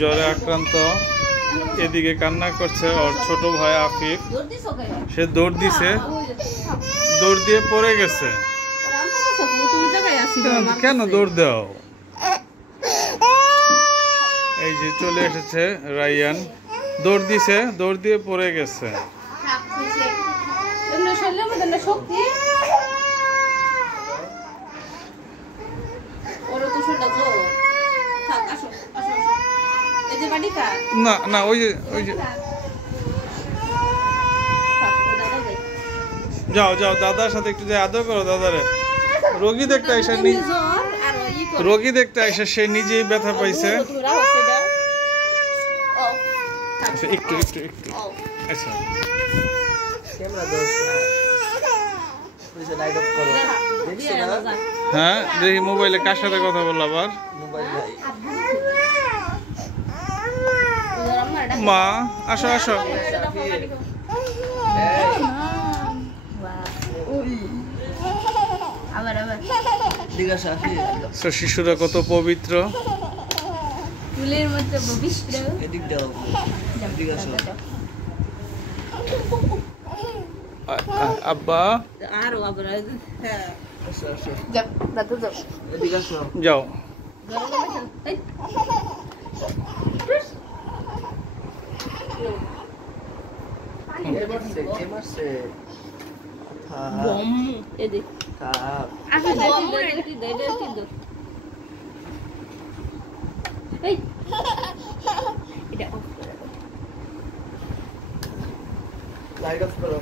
জ্বরে আক্রান্ত, এদিকে কান্না করছে ওর ছোট ভাই আফিফ। সে দৌড় দিছে, দৌড় দিয়ে পড়ে গেছে। কেন দৌড় দাও? এই যে চলে এসেছে রায়ান, দৌড় দিছে, দৌড় দিয়ে পড়ে গেছে। না না, ওই যে যাও যাও, দাদার সাথে একটু যাই আদর করো দাদারে। রোগী দেখতে আইসা সে নিজেই ব্যথা পাইছে। একটু একটু একটু আচ্ছা, হ্যাঁ দেখি মোবাইলে কার সাথে কথা বল আবার। মা আসো আসো। শিশুরা কত পবিত্র, ফুলের মতো পবিত্র। আব্বা আরো আবার যাও। লাইট অফ করো।